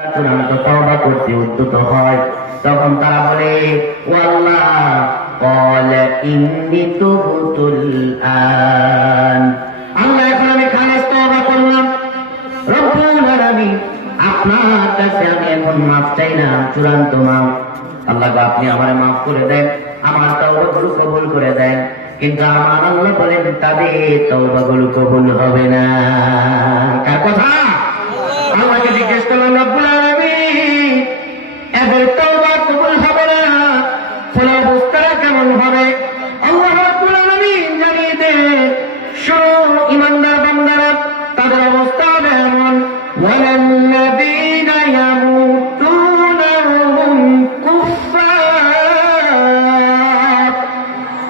চূড়ান্ত তওবা করতে উদ্যত হয়, তখন তারা বলে ও আল্লাহ ক্বালা ইন্নী তুবতুল আন, আল্লাহ এখন আমি খালেস তওবা করলাম। রব্বুল আলামিন আপনার কাছে আমি এখন মাফ চাইলাম, চূড়ান্ত মাফ। আল্লাহ আপনি আমারে মাফ করে দেন, আমার তওবাগুলো কবুল করে দেন। কিন্তু আমার আল্লাহ বলেন তাদের তওবাগুলো কবুল হবে না। কার কথা? আল্লাহকে জিজ্ঞেস করলাম রব্বুল আলামিন এদের তওবা কবুল হবে না, ফলে অবস্থাটা কেমন হবে? আল্লাহ রব্বুল আলামিন জানিয়ে দেন, শোনো ঈমানদার বান্দারা, তাদের অবস্থা হবে এমন ওয়ালাল্লাযীনা ইয়ামুতুনা ওয়াহুম কুফফার।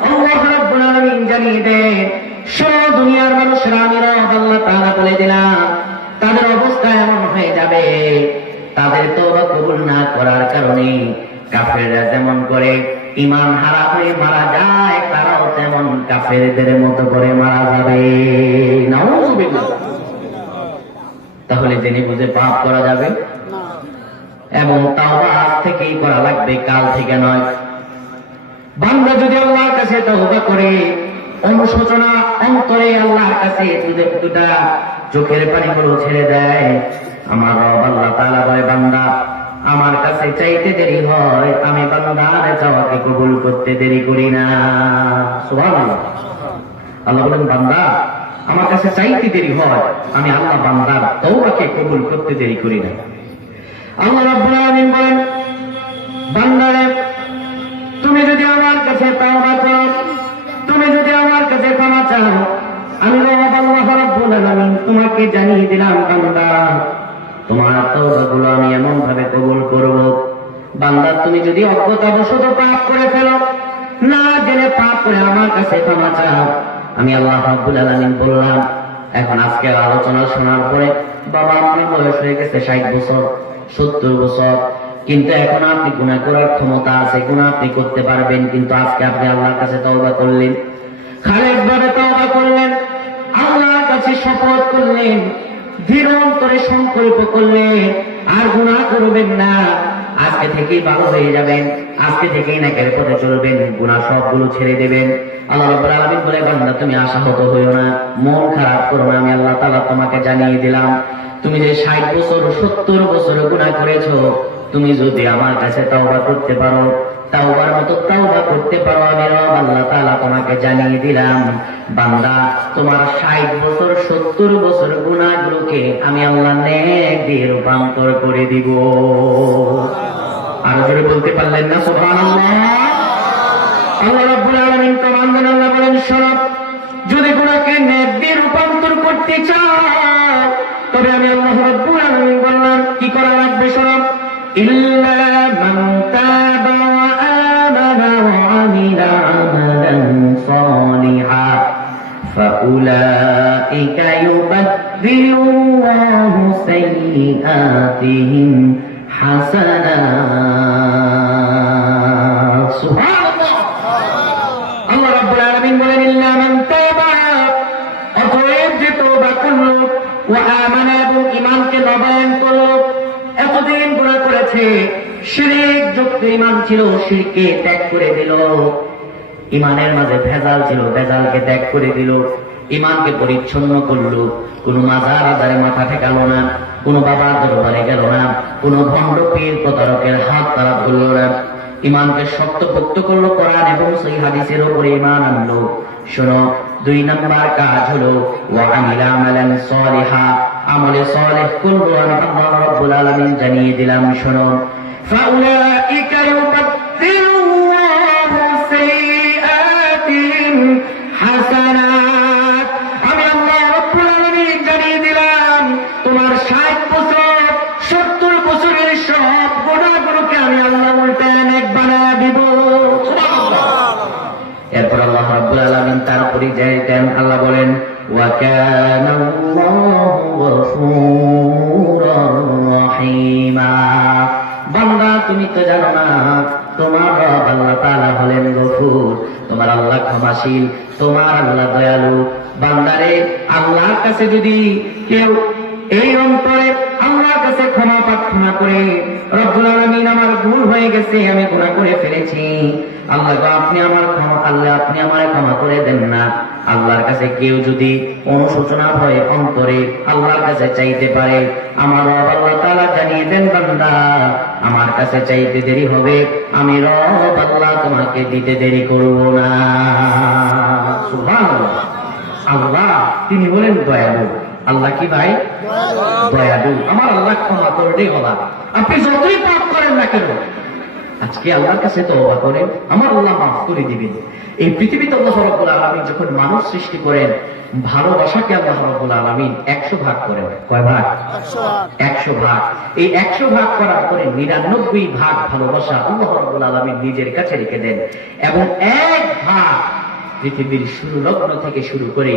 আল্লাহ রব্বুল আলামিন জানিয়ে দেন, শোনো দুনিয়ার মানুষরা, আমি রব আল্লাহ তাআলা বলে দিলাম তাদের অবস্থা এমন হয়ে যাবে, তাদের তওবা কবুল না করার কারণে কাফেররা যেমন করে ঈমান হারা হয়ে মারা যায়, তারাও তেমন কাফেরদের মতো করে মারা যাবে। নাউযুবিল্লাহ। তাহলে জেনে বুঝে পাপ করা যাবে এবং তাওবা আজ থেকেই করা লাগবে, কাল থেকে নয়। বান্দা যদি আল্লাহর কাছে তওবা করে অনুশোচনা অন্তরে আল্লাহর কাছে দুটা চোখের পানিগুলো ছেড়ে দেয়, আমার রব আল্লাহ তাআলা বলে বান্দা আমার কাছে চাইতে দেরি হয়, আমি বান্দার চাওয়াকে কবুল করতে দেরি করি না। সুবহানাল্লাহ। আল্লাহ বলেন বান্দা আমার কাছে চাইতে দেরি হয়, আমি আল্লাহ বান্দার তওবাকে কবুল করতে দেরি করি না। আল্লাহ রাব্বুল আলামিন বলেন বান্দারে তুমি যদি আমার কাছে তওবা করো, তুমি যদি আমার কাছে ক্ষমা চাও, আমি রব আল্লাহ রাব্বুল আলামিন তোমাকে জানিয়ে দিলাম বান্দা তোমার তওবাগুলো আমি এমন ভাবে কবুল করব। বান্দা তুমি যদি অজ্ঞতাবশত পাপ করে ফেলো, না জেনে পাপ করে আমার কাছে ক্ষমা চাও, আমি আল্লাহ রাব্বুল আলামিন বললাম এখন আজকের আলোচনা শোনার পরে বাবা আপনার বয়স হয়ে গেছে 60 বছর 70 বছর, কিন্তু এখন আপনি গুনাহ করার ক্ষমতা আছে, গুনাহ আপনি করতে পারবেন, কিন্তু আজকে আপনি আল্লাহর কাছে তওবা করলেন, খালেসভাবে তওবা করলেন, আল্লাহর কাছে শপথ করলেন, দৃঢ় অন্তরে সংকল্প করলেন আর গুনাহ করবেন না, আজকে থেকেই ভালো হয়ে যাবেন, আজকে থেকেই নেকের পথে চলবেন, গুনাহ সবগুলো ছেড়ে দেবেন। আল্লাহ রাব্বুল আলামিন বলে বান্দা তুমি আশাহত হইও না, মন খারাপ করো না, আমি আল্লাহ তাআলা তোমাকে জানিয়ে দিলাম তুমি যে 60 বছর 70 বছর গুনাহ করেছো, তুমি যদি আমার কাছে তওবা করতে পারো, তাওবার মতো তওবা করতে পারো, আমি রব আল্লাহ তাআলা তোমাকে জানিয়ে দিলাম বান্দা তোমার 60 বছর 70 বছর গুনাহগুলোকে আমি আল্লাহ নেক দিয়ে রূপান্তর করে দিব। আর জোরে বলতে পারলেন না সুবহানাল্লাহ? আল্লাহ রাব্বুল আলামিন কমান্ডার আল্লাহ বলেন শোনো, যদি গুনাহকে নেক দিয়ে রূপান্তর করতে চাও তবে আমি আল্লাহ রাব্বুল আলামিন বললাম কি করা লাগবে। শোনো, ইল্লা মান তাবা ওয়া আমানা ওয়া আমিলা আমালান সালিহা ফাউলাইকা ইউবাদদিলুল্লাহু সাইয়্যাতিহিম হাসানাত। সুবহানাল্লাহ। আল্লাহ রাব্বুল আলামিন বলেন ইল্লা মান তাবা, অতএব যে তওবা করলো, ওয়া আমানা এবং ঈমানকে নবায়ন করলো, এতদিন গুনাহ করেছে, শিরক যুক্ত ঈমান ছিল, শিরকে ত্যাগ করে দিল, ঈমানের মাঝে ভেজাল ছিল, ভেজালকে ত্যাগ করে দিল, ঈমানকে পরিচ্ছন্ন করলো, কোন মাজার আজারে মাথা ঠেকালো না, কোন বাবার দরবারে গেল না, কোন ভণ্ড পীর প্রতারকের হাত তারা ধরল না, ঈমানকে শক্তপোক্ত করলো, কোরআন এবং সহিহ হাদিসের উপরে ঈমান আনলো। শোনো, 2 নাম্বার কাজ হলো ওয়া আমিলা আমালান সালিহা, আমলে সালেহ করলো, আমি আল্লাহ রাব্বুল আলামিন জানিয়ে দিলাম শোনো, ফাউলাইকা ইউবাদদিলুল্লাহু সাইয়্যাতিহিম হাসানাত। আমি আল্লাহ রাব্বুল আলামিন জানিয়ে দিলাম তোমার 60 বছর 70 বছরের সব গুনাহগুলোকে আমি আল্লাহ উল্টায় নেক বানায় দিব। সুবহানাল্লাহ। এরপর আল্লাহ রাব্বুল আলামিন তার পরিচয় দেন, আল্লাহ বলেন ওয়া কানাল্লাহু গফুরার রহিমা। বান্দা তুমি তো জানো না তোমার রব আল্লাহ তাআলা হলেন গফুর, তোমার আল্লাহ ক্ষমাশীল, তোমার আল্লাহ দয়ালু। বান্দারে আল্লাহর কাছে যদি কেউ এই অন্তরে আল্লাহর কাছে ক্ষমা প্রার্থনা করে, রব্বুল আলামিন আমার ভুল হয়ে গেছে, আমি গুনাহ করে ফেলেছি, আল্লাহ আপনি আমার ক্ষমা, আল্লাহ আপনি আমারে ক্ষমা করে দেন না। আল্লাহর কাছে কেউ যদি অনুশোচনা ভয়ে অন্তরে আল্লাহর কাছে চাইতে পারে, আমার রব আল্লাহ তাআলা জানিয়ে দেন, বান্দা আমার কাছে চাইতে দেরি হবে, আমি রব আল্লাহ তোমাকে দিতে দেরি করব না। সুবহানাল্লাহ। আল্লাহ তিনি বলেন দয়ালু। আল্লাহ কি ভাই? দয়ালু। আমার আল্লাহ ক্ষমা করলেই হলা, আপনি যতই পাপ করেন না কেন, আজকে আল্লাহর কাছে তওবা করেন, আমার আল্লাহ মাফ করে দিবেন। এই পৃথিবীতে আল্লাহ রাব্বুল আলামিন যখন মানুষ সৃষ্টি করেন, ভালোবাসাকে আল্লাহ রাব্বুল আলামিন 100 ভাগ করেন। কয় ভাগ? 100 ভাগ। এই 100 ভাগ করার পরে 99 ভাগ ভালোবাসা আল্লাহ রাব্বুল আলামিন নিজের কাছে রেখে দেন, এবং 1 ভাগ পৃথিবীর শুরু লগ্ন থেকে শুরু করে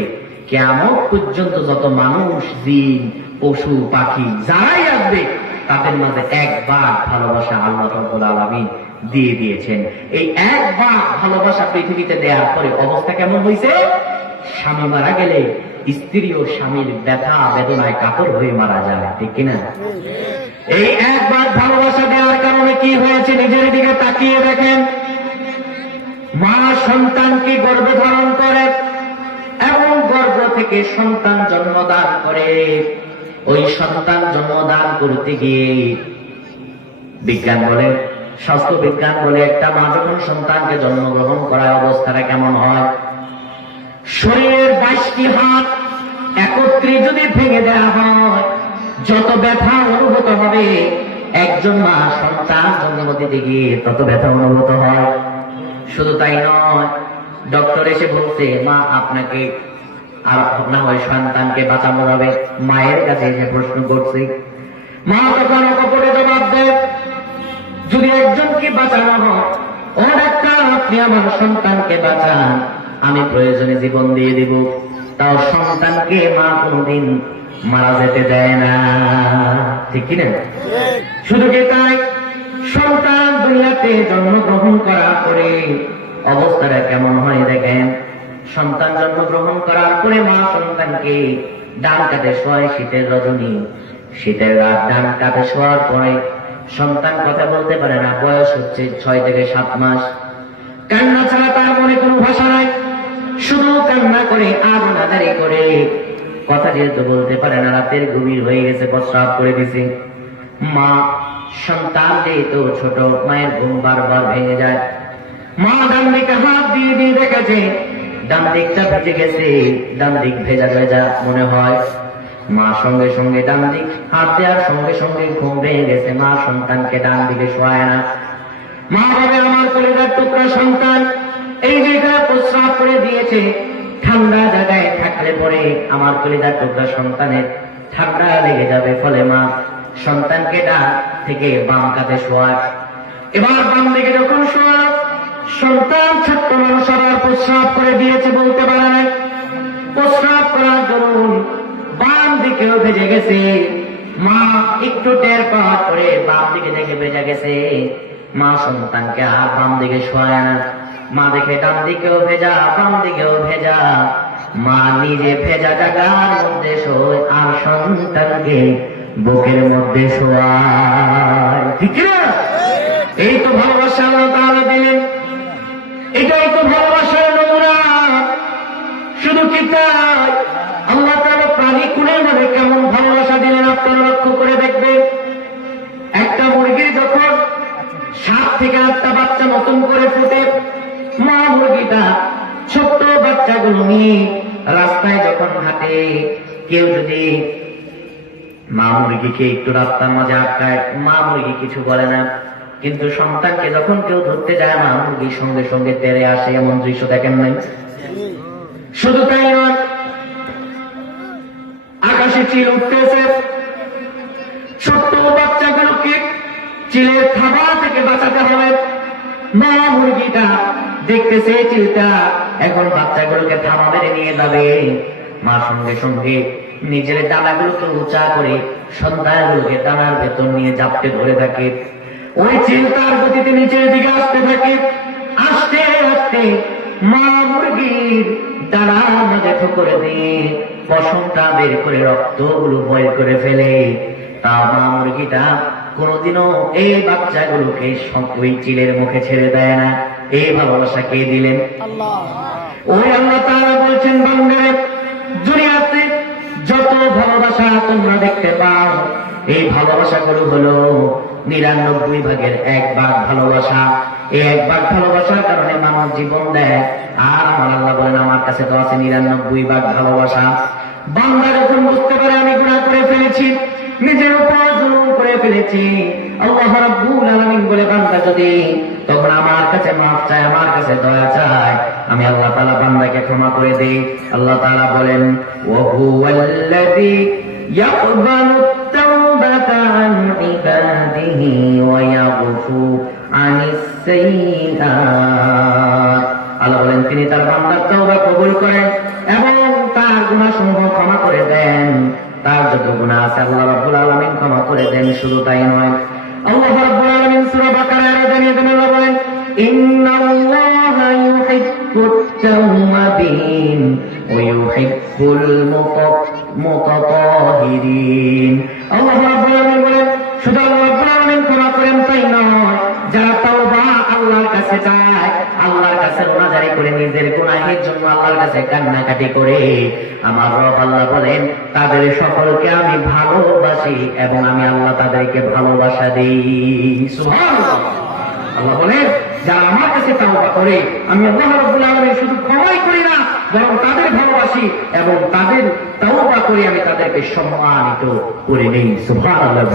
কিয়ামত পর্যন্ত যত মানুষ, জিন, পশু, পাখি যারাই আসবে তাদের মাঝে 1 ভাগ ভালোবাসা আল্লাহ রাব্বুল আলামিন দিয়ে দিয়েছেন। এই 1 ভাগ ভালোবাসা পৃথিবীতে দেওয়ার পরে অবস্থা কেমন হয়েছে? স্বামী মারা গেলে স্ত্রী ও স্বামীর ব্যথা বেদনায় কাতর হয়ে মারা যায়, ঠিক কিনা? এই 1 ভাগ ভালোবাসা দেওয়ার কারণে কি হয়েছে নিজের দিকে তাকিয়ে দেখেন। মা সন্তানকে গর্ভে ধারণ করে এবং গর্ভ থেকে সন্তান জন্মদান করে। ওই সন্তান জন্মদান করতে গিয়ে বিজ্ঞান বলে, স্বাস্থ্য বিজ্ঞান বলে, একটা মা যখন সন্তানকে জন্মগ্রহণ করার অবস্থাটা কেমন হয়, শরীরের 22টি হাত একত্রে যদি ভেঙে দেওয়া হয়, যত ব্যথা অনুভূত হবে একজন মা সন্তান জন্ম দিতে গিয়ে তত ব্যথা অনুভূত হয়। শুধু তাই নয়, ডক্টর এসে বলছে মা আপনাকে আর না হয় সন্তানকে বাঁচানো যাবে, মায়ের কাছে এসে প্রশ্ন করছে, মা তখন কপটে জবাব দেয়, যদি একজনকে বাঁচানো হয়, ও ডাক্তার আপনি আমার সন্তানকে বাঁচান, আমি প্রয়োজনে জীবন দিয়ে দিব, তাও সন্তানকে মা কোনদিন মারা যেতে দেয় না, ঠিক কিনা? শুধু কি তাই, সন্তান দুনিয়াতে জন্মগ্রহণ করার পরে অবস্থাটা কেমন হয় দেখেন। সন্তান জন্মগ্রহণ করার পরে মা সন্তানকে ডান কাঁধে শোয়, শীতের রজনী, শীতের রাত, ডান কাঁধে শোয়ার পরে সন্তান কথা বলতে পারে না, বয়স হচ্ছে 6 থেকে 7 মাস। কান্না ছাড়া তার মনে কোনো ভাষা নাই, শুধু কান্না করে আগুনাদারি করে, কথা যেহেতু বলতে পারে না, রাতের গভীর হয়ে গেছে, প্রস্রাব করে দিছে। মা সন্তান যেহেতু ছোট, মায়ের ঘুম বারবার ভেঙে যায়। মা ডান দিকে হাত দিয়ে দিয়ে দেখেছে ডান দিকটা ভেজে গেছে, ডান দিক ভেজা ভেজা মনে হয়। মা সঙ্গে সঙ্গে ডান দিক হাত দেওয়ার সঙ্গে সঙ্গে ঘুম ভেঙে গেছে, মা সন্তানকে ডান দিকে শোয়ায় না। মা ভাবে আমার কলিজার টুকরা সন্তান এই জায়গায় প্রস্রাব করে দিয়েছে, ঠান্ডা জায়গায় থাকলে পরে আমার কলিজার টুকরা সন্তানের ঠান্ডা লেগে যাবে, ফলে মা সন্তানকে ডান থেকে বাম কাঁধে শোয়ায়। এবার বাম দিকে যখন শোয়ায়, সন্তান ছোট্ট মানুষ আবার প্রস্রাব করে দিয়েছে, বলতে পারে নাই, প্রস্রাব করার দরুন বাম দিকেও ভেজে গেছে। মা একটু টের পাওয়ার পরে বাম দিকে দেখে ভেজে গেছে, মা সন্তানকে আর বাম দিকে শোয়ায় না। মা দেখে ডান দিকেও ভেজা, বাম দিকেও ভেজা, মা নিজে ভেজা জায়গার মধ্যে শোয় আর সন্তানকে বুকের মধ্যে শোয়ায়, ঠিক না? এই তো ভালোবাসা আল্লাহ তাআলা দিলেন, এটাই তো ভালোবাসার নমুনা। শুধু কি তাই, আল্লাহ তাআলা প্রাণী কুলের মধ্যে কেমন ভালোবাসা দিলেন আপনারা লক্ষ্য করে দেখবেন। একটা মুরগির যখন 7 থেকে 8টা বাচ্চা নতুন করে ফুটে, মা মুরগিটা ছোট্ট বাচ্চাগুলো নিয়ে রাস্তায় যখন হাঁটে, কেউ যদি মা মুরগিকে একটু রাস্তার মাঝে আটকায়, মা মুরগি কিছু বলে না, কিন্তু সন্তানকে যখন কেউ ধরতে যায়, মা মুরগির সঙ্গে সঙ্গে তেড়ে আসে, এমন দৃশ্য দেখেন নাই? শুধু তাই নয়, আকাশে চিল উঠতেছে, ছোট্ট বাচ্চাগুলোকে চিলের খাবার থেকে বাঁচাতে হবে। মা মুরগিটা দেখতেছে চিলটা এখন বাচ্চাগুলোকে থাবা মেরে নিয়ে যাবে, মা সঙ্গে সঙ্গে নিজের ডানাগুলোকে উঁচা করে সন্তানগুলোকে ডানার ভেতর নিয়ে জাপটে ধরে থাকে। ওই চিল তার গতিতে নিচের দিকে আসতে থাকে, আস্তে আস্তে মা মুরগির ডানার মাঝে ঠোকরে দিয়ে পশমটা বের করে রক্তগুলো বয় করে ফেলে, তা মা মুরগিটা কোনোদিনও এই বাচ্চাগুলোকে ওই চিলের মুখে ছেড়ে দেয় না। এই ভালোবাসা কে দিলেন? ওই আল্লাহ তাআলা বলছেন, বান্দারে দুনিয়াতে যত ভালোবাসা তোমরা দেখতে পাও, এই ভালোবাসাগুলো হলো 99 ভাগের 1 ভাগ ভালোবাসা। এই 1 ভাগ ভালোবাসার কারণে মানুষ জীবন দেয়। আর আমার আল্লাহ বলেন, আমার কাছে তো আছে 99 ভাগ ভালোবাসা। বান্দা যখন বুঝতে পারে আমি গুনাহ করে ফেলেছি, নিজের উপর জুলুম করে ফেলেছি, আল্লাহ রাব্বুল আলামিন বলে বান্দা যদি তখন আমার কাছে মাফ চায়, আমার কাছে দয়া চায়, আমি আল্লাহ তাআলা বান্দাকে ক্ষমা করে দেই। আল্লাহ তাআলা বলেন, ওয়া হুয়াল্লাযী ইয়াকবালু তাওবাতা আন ইবাদিহি ওয়া ইয়াগফু আনিস সাইয়্যাত। আল্লাহ বলেন, তিনি তার বান্দার তওবা কবুল করেন এবং তার গুনাহসমূহ ক্ষমা করে দেন। তার যত গুনাহ আছে আল্লাহ রাব্বুল আলামিন ক্ষমা করে দেন। শুধু তাই নয়, আল্লাহ রাব্বুল আলামিন সূরা বাকারায় জানিয়ে দেন, আল্লাহ বলেন, ইন্নাল্লাহা ইউহিব্বুত তাওয়াবিন ওয়া ইউহিব্বুল মুতাতাহিরিন। আল্লাহ রাব্বুল আলামিন বলেন, শুধু আল্লাহ রাব্বুল আলামিন ক্ষমা করেন তাই নয়, যারা তাওবা আল্লাহর কাছে যায়, আল্লাহর কাছে মুনাজারি করে নিজের গুনাহের জন্য আল্লাহর কাছে কান্নাকাটি করে, আমার রব আল্লাহ বলেন তাদের সকলকে আমি ভালোবাসি এবং আমি আল্লাহ তাদেরকে ভালোবাসা দিই। সুবহানাল্লাহ। আল্লাহ বলেন, যারা আমার কাছে তাওবা করে আমি আল্লাহ রাব্বুল আলামিন শুধু ক্ষমাই করি না, বরং তাদের ভালোবাসি এবং তাদের তাওবা করে আমি তাদেরকে সম্মানিত করে নেই। সুবহানাল্লাহ।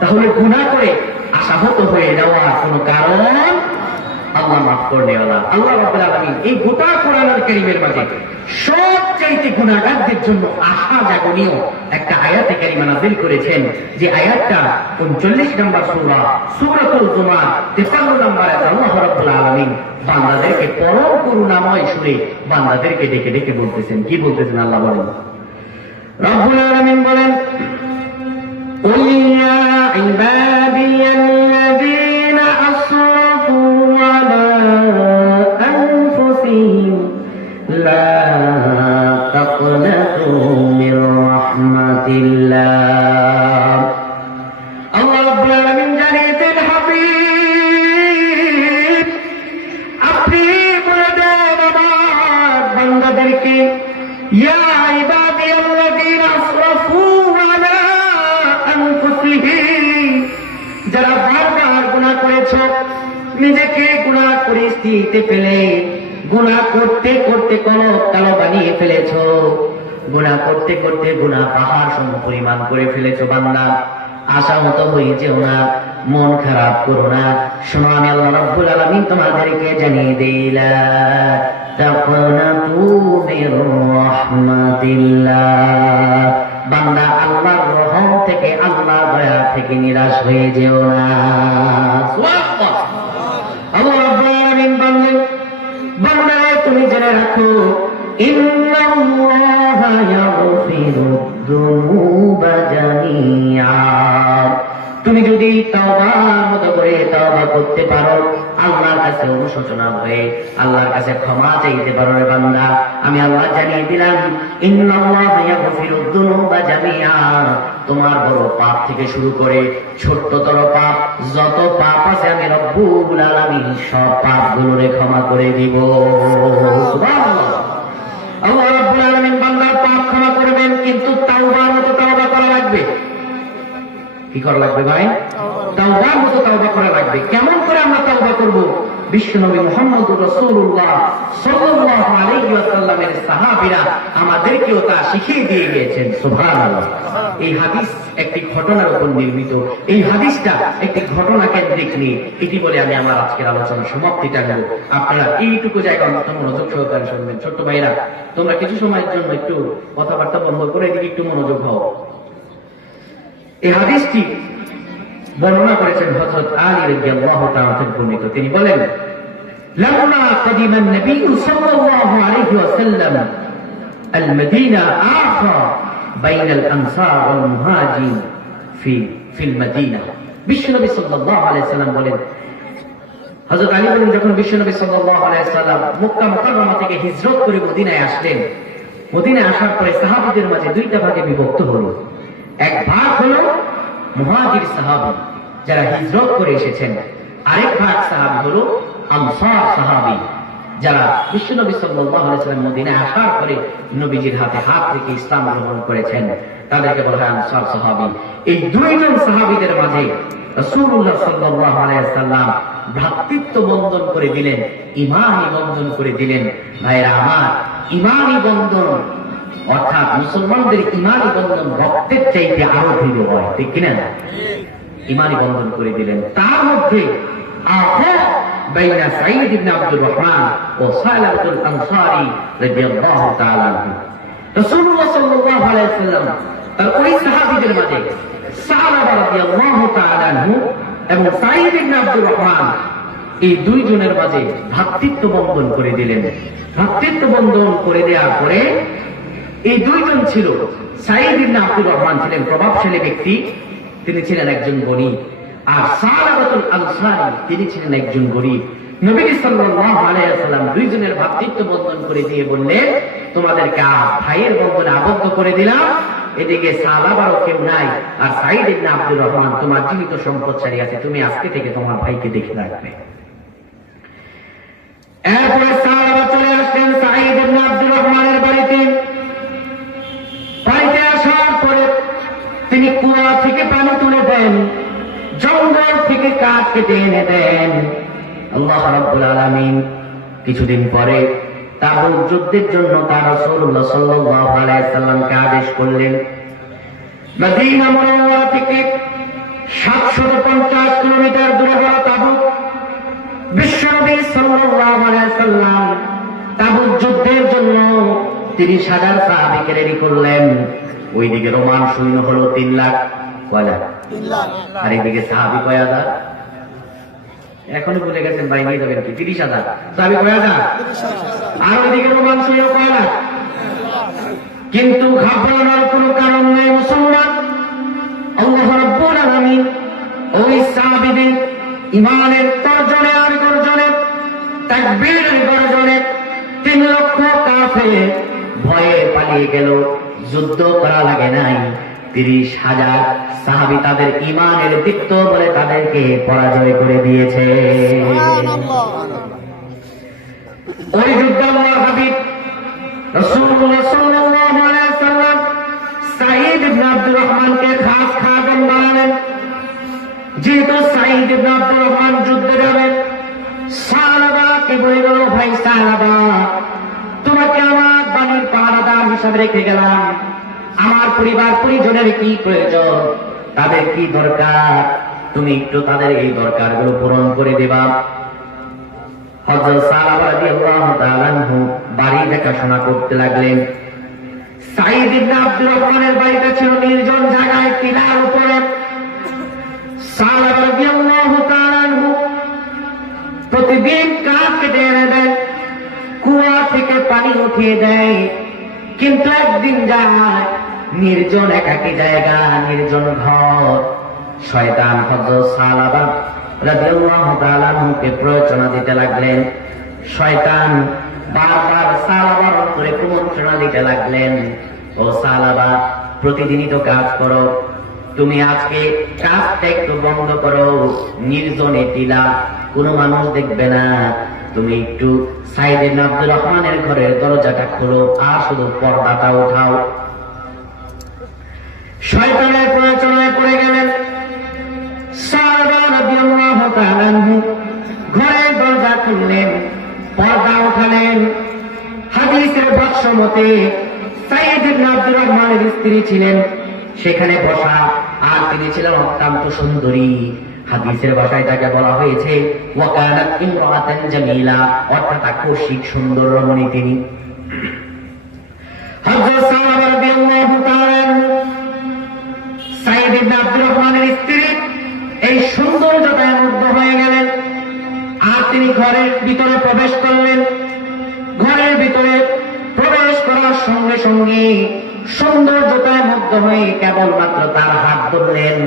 তাহলে গুনাহ করে আশাহত হয়ে যাওয়ার কোনো কারণ আল্লাহ মাফ করবে না। আল্লাহ রাব্বুল আলামিন এই গোটা কোরআনুল কারীমের মাঝে সবচাইতে গুনাহগারদের জন্য আশা জাগনীয় একটা আয়াতে কারিমা নাযিল করেছেন, যে আয়াতটা 39 নম্বর সূরা সূরাতুল জুমার 53 নম্বর আয়াতে আল্লাহ রাব্বুল আলামিন বান্দাদেরকে পরম করুণাময় সুরে বান্দাদেরকে ডেকে ডেকে বলতেছেন। কি বলতেছেন আল্লাহ বলেন? রাব্বুল আলামিন বলেন, قل يا عبادي الذين أسرفوا على أنفسهم لا تقنطوا من رحمة الله। আল্লাহ রাব্বুল আলামিন জানিয়েছেন, হাবিব আপনি বলে দেন আমার বান্দাদেরকে, ইয়া ইবাদি আল্লাযীনা আসরাফু আলা আনফুসিহিম, যারা বারবার গুনাহ করেছো, নিজেকে গুনাহ পরিস্থিতিতে ফেলে গুনাহ করতে করতে কলব কালো বানিয়ে ফেলেছো, গুনাহ করতে করতে গুনাহ পাহাড় সম পরিমাণ করে ফেলেছো। বান্দা আশাহত হয়ে যেও না, মন খারাপ করো না। শোনো, আমি আল্লাহ রাব্বুল আলামিন তোমাদেরকে জানিয়ে দিলাম, তাকুনাতু মির রাহমাতিল্লাহ, বান্দা আল্লাহর রহম থেকে, আল্লাহর দয়া থেকে নিরাশ হয়ে যেও না। সুবহানাল্লাহ। আল্লাহ রাব্বুল আলামিন বলেন, বান্দা তুমি জেনে রাখো, ইন্নাল্লাহা ইয়াগফিরুদ যুনুবা জামিআ, তুমি যদি তাওবার মতো করে তাওবা করতে পারো, আল্লাহর কাছে অনুশোচনা হয়ে আল্লাহর কাছে ক্ষমা চাইতে পারো রে বান্দা, আমি আল্লাহ জানিয়ে দিলাম, ইন্নাল্লাহা ইয়াগফিরুদ যুনুবা জামিআ, তোমার বড় পাপ থেকে শুরু করে ছোট্টতর পাপ যত পাপ আছে আমি রব্বুল আলামিন সব পাপগুলোরে ক্ষমা করে দিব। সুবহানাল্লাহ। আল্লাহ রাব্বুল আলামিন বান্দার পাপ ক্ষমা করবেন, কিন্তু তাওবার মতো তাওবা করা লাগবে। কি করা লাগবে ভাই? তাওবার মতো তাওবা করা লাগবে। কেমন করে আমরা তাওবা করব? বিশ্বনবী মুহাম্মদুর রাসূলুল্লাহ সাল্লাল্লাহু আলাইহি ওয়াসাল্লামের সাহাবীরা আমাদেরকেও তা শিখিয়ে দিয়ে গিয়েছেন। সুবহানাল্লাহ। এই হাদিস একটি ঘটনার উপর নির্মিত। এই হাদিসটা একটি ঘটনা কেন্দ্রিক নিয়ে, এটি বলে আমি আমার আজকের আলোচনা সমাপ্তি টানব। আপনারা এইটুকু জায়গা অন্তত মনোযোগ সহকারে শুনবেন। ছোট্ট ভাইরা, তোমরা কিছু সময়ের জন্য একটু কথাবার্তা বন্ধ করে এদিকে একটু মনোযোগ হও। এই হাদিসটি বর্ণনা করেছেন হযরত আলী রাদিয়াল্লাহু তাআলা থেকে বর্ণিত। তিনি বলেন, লাম্মা কাদিমা নবী সাল্লাল্লাহু আলাইহি ওয়াসাল্লাম আল মদিনা আখা বাইনাল আনসার ওয়াল মুহাজিরিন ফিল মদিনা। বিশ্বনবী সাল্লাল্লাহু আলাইহি ওয়াসাল্লাম বলেন, হযরত আলী বলেন, যখন বিশ্বনবী সাল্লাল্লাহু আলাইহি ওয়াসাল্লাম মক্কা মুকাররমা থেকে হিজরত করে মদিনায় আসলেন, মদিনায় আসার পরে সাহাবীদের মাঝে দুইটা ভাগে বিভক্ত হলো। এক ভাগ হলো মুহাজির সাহাবী, যারা হিজরত করে এসেছেন। আরেক ভাগ সাহাবী হলো আনসার সাহাবী, যারা বিশ্বনবী সাল্লাল্লাহু আলাইহি ওয়াসাল্লাম মদিনায় আসার পরে নবীজির হাতে হাত রেখে ইসলাম গ্রহণ করেছেন, তাদেরকে বলা হয় আনসার সাহাবী। এই দুইজন সাহাবীদের মাঝে রাসূলুল্লাহ সাল্লাল্লাহু আলাইহি ওয়াসাল্লাম ভ্রাতৃত্ব বন্ধন করে দিলেন, ঈমানি বন্ধন করে দিলেন। ভাইরা আমার, ঈমানি বন্ধন অর্থাৎ মুসলমানদের ঈমানি বন্ধন রক্তের চাইতে আরো দৃঢ় হয়, ঠিক কিনা? ঈমানি বন্ধন করে দিলেন। তার মধ্যে বাইনা সাঈদ ইবনে আব্দুর রহমান ও সালাবাতুল আনসারী রাদিয়াল্লাহু তাআলা আনহু। রাসূলুল্লাহ সাল্লাল্লাহু আলাইহি ওয়াসাল্লাম তার ওই সাহাবীদের মাঝে সালাবা রাদিয়াল্লাহু তাআলা আনহু এবং সাঈদ ইবনে আব্দুর রহমান, এই দুইজনের মাঝে ভ্রাতৃত্ব বন্ধন করে দিলেন। ভ্রাতৃত্ব বন্ধন করে দেওয়ার পরে এই দুইজন ছিল, সাঈদ ইবনে আব্দুর রহমান ছিলেন প্রভাবশালী ব্যক্তি, তিনি ছিলেন একজন গণী, আর সালাবাতুল আনসারী তিনি ছিলেন একজন গরিব। নবী সাল্লাল্লাহু আলাইহি ওয়াসাল্লাম দুইজনের ভ্রাতৃত্ব বন্ধন করে দিয়ে বললেন, তোমাদেরকে ভাইয়ের বন্ধনে আবদ্ধ করে দিলাম। এদিকে সালাবারও কেউ নাই, আর সাঈদ ইবনে আব্দুর রহমান তোমার জীবিত সম্পদশালী আছে, তুমি আজকে থেকে তোমার ভাইকে দেখে রাখবে। এরপরে সালাবা চলে আসলেন সাঈদ ইবনে আব্দুর রহমানের বাড়িতে। বাড়িতে আসার পরে তিনি কুয়া থেকে পানি তুলে দেন, জঙ্গল থেকে কাঠ কেটে এনে দেন। আল্লাহ রাব্বুল আলামিন কিছুদিন পরে তাবুক যুদ্ধের জন্য তার রাসূলুল্লাহ সাল্লাল্লাহু আলাইহি ওয়াসাল্লামকে আদেশ করলেন। মদিনা মুনাওয়ারা থেকে 750 কিলোমিটার দূরে হলো তাবুক। বিশ্বনবী সাল্লাল্লাহু আলাইহি ওয়াসাল্লাম তাবুক যুদ্ধের জন্য 30,000 সাহাবীকে রেডি করলেন। ওইদিকে রোমান সৈন্য হলো 3 লাখ, কয় লাখ? আর এইদিকে সাহাবী কয় হাজার? এখনই বলে গেছেন ভাই, নিয়ে যাবেন কি? 30,000 সাহাবী কয় হাজার? আর ওইদিকে রোমান সৈন্য কয় লাখ? কিন্তু ঘাবড়ানোর কোনো কারণ নেই মুসলমান। আল্লাহ রাব্বুল আলামিন ওই সাহাবীদের ঈমানের তর্জনে আর গর্জনে, তাকবীরের গর্জনে 3 লক্ষ কাফের ভয়ে পালিয়ে গেল। যুদ্ধ করা লাগে নাই, 30,000 সাহাবী তাদের ঈমানের দীপ্ত বলে তাদেরকে পরাজয় করে দিয়েছে। ওই যুদ্ধে আল্লাহর হাবিব রাসূলুল্লাহ সাল্লাল্লাহু আলাইহি ওয়াসাল্লাম সাঈদ ইবনে আব্দুর রহমানকে খাস খাদেম বানালেন। যেহেতু সাঈদ ইবনে আব্দুর রহমান যুদ্ধে যাবেন, সালাবাকে বলে গেল, ভাই সালাবা, তোমাকে আমার বাড়ির পাহারাদার হিসাবে রেখে গেলাম, আমার পরিবার পরিজনের কি প্রয়োজন, তাদের কি দরকার, তুমি একটু তাদের এই দরকারগুলো পূরণ করে দেবা। হযরত সালাবা রাদিয়াল্লাহু তাআলা আনহু বাড়ি দেখাশোনা করতে লাগলেন। সাঈদ ইবনে আব্দুর রহমানের বাড়িটা ছিল নির্জন জায়গায়, টিলার উপরে। সালাবা রাদিয়াল্লাহু তাআলা আনহু প্রতিদিন কাঠ কেটে এনে দেন, কুয়া থেকে পানি উঠিয়ে দেয়। কিন্তু একদিন যায়, নির্জন একাকী জায়গা, নির্জন ঘর, শয়তান হযরত সালাবা রাদিয়াল্লাহু তাআলা আনহুকে প্ররোচনা দিতে লাগলেন। শয়তান বারবার সালাবার উপরে কুমন্ত্রণা দিতে লাগলেন, ও সালাবা, প্রতিদিনই তো কাজ করো, তুমি আজকে কাজটা একটু বন্ধ করো, নির্জনে টিলা, কোনো মানুষ দেখবে না, তুমি একটু সাঈদ ইবনে আব্দুর রহমানের ঘরের দরজাটা খোলো আর শুধু পর্দাটা উঠাও। শয়তানের প্ররোচনায় পড়ে গেলেন। সালাবা রাদিয়াল্লাহু তাআলা আনহু ঘরের দরজা খুললেন, পর্দা উঠালেন। হাদিসের ভাষ্য মতে সাঈদ ইবনে আব্দুর রহমানের স্ত্রী ছিলেন সেখানে বসা, আর তিনি ছিলেন অত্যন্ত সুন্দরী। হাদিসের ভাষায় তাকে বলা হয়েছে ওয়াকানাত ইমরাতান জামিলা, অর্থাৎ আকর্ষিক সুন্দর রমণী তিনি। হযরত সালাবা রাদিয়াল্লাহু তাআলা সাঈদ ইবনে আব্দুর রহমানের স্ত্রী এই সৌন্দর্যতায় মুগ্ধ হয়ে গেলেন, আর তিনি ঘরের ভিতরে প্রবেশ করলেন। ঘরের ভিতরে প্রবেশ করার সঙ্গে সঙ্গে সৌন্দর্যতায় মুগ্ধ হয়ে কেবলমাত্র তার হাত ধরলেন,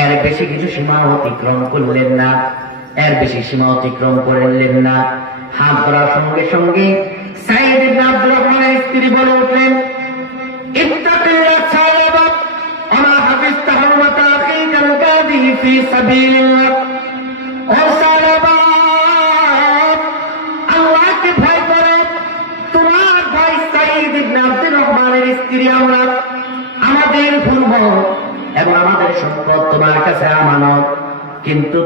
এর বেশি কিছু সীমা অতিক্রম করলেন না, এর বেশি সীমা অতিক্রম করলেন না। হাত ধরার সঙ্গে সঙ্গে সাঈদ ইবনে আব্দুর রহমানের স্ত্রী বলে উঠলেন, ইত্তাকিল্লাহ সালাবা আমা হাফিজতা হুরমাতা আখিকাল গাযী ফি সাবিলিল্লাহ। ও সালাবা, আল্লাহকে ভয় করো। তোমার ভাই সাঈদ ইবনে আব্দুর রহমানের স্ত্রী আমরা, আমাদের ধর্ম এবং আমাদের সম্পদ তোমার কাছে আমানত। কিন্তু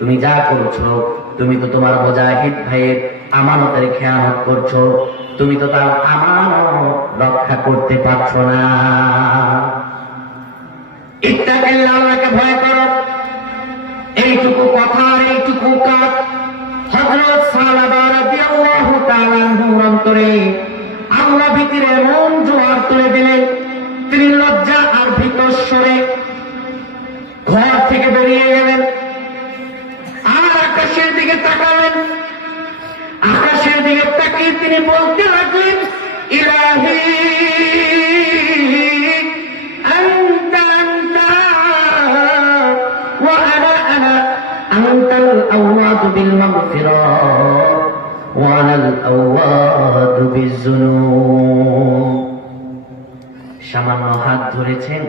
তুমি যা করছো, তুমি তো তোমার মুজাহিদ ভাইয়ের আমানতের খেয়ানত করছো, তুমি তো তার আমানত রক্ষা করতে পারছো না। ইত্তাকিল্লাহ, আল্লাহকে ভয় করো। এইটুকু কথা, এইটুকু কাজ হযরত সালাবা রাদিয়াল্লাহু তাআলা আনহুর অন্তরে আল্লাহ ভীতির এমন জোয়ার তুলে দিলেন, তিনি লজ্জা আর ভীতর স্বরে ঘর থেকে বেরিয়ে গেলেন আর আকাশের দিকে তাকালেন। আকাশের দিকে তাকিয়ে তিনি বলতে লাগলেন, ইলাহি আনতা আনতা ওয়া আনা আনা আনতাল আওয়াদু বিল মাগফিরাহ ওয়া আনাল আওয়াদু বিযুনুব। সামান্য হাত ধরেছেন,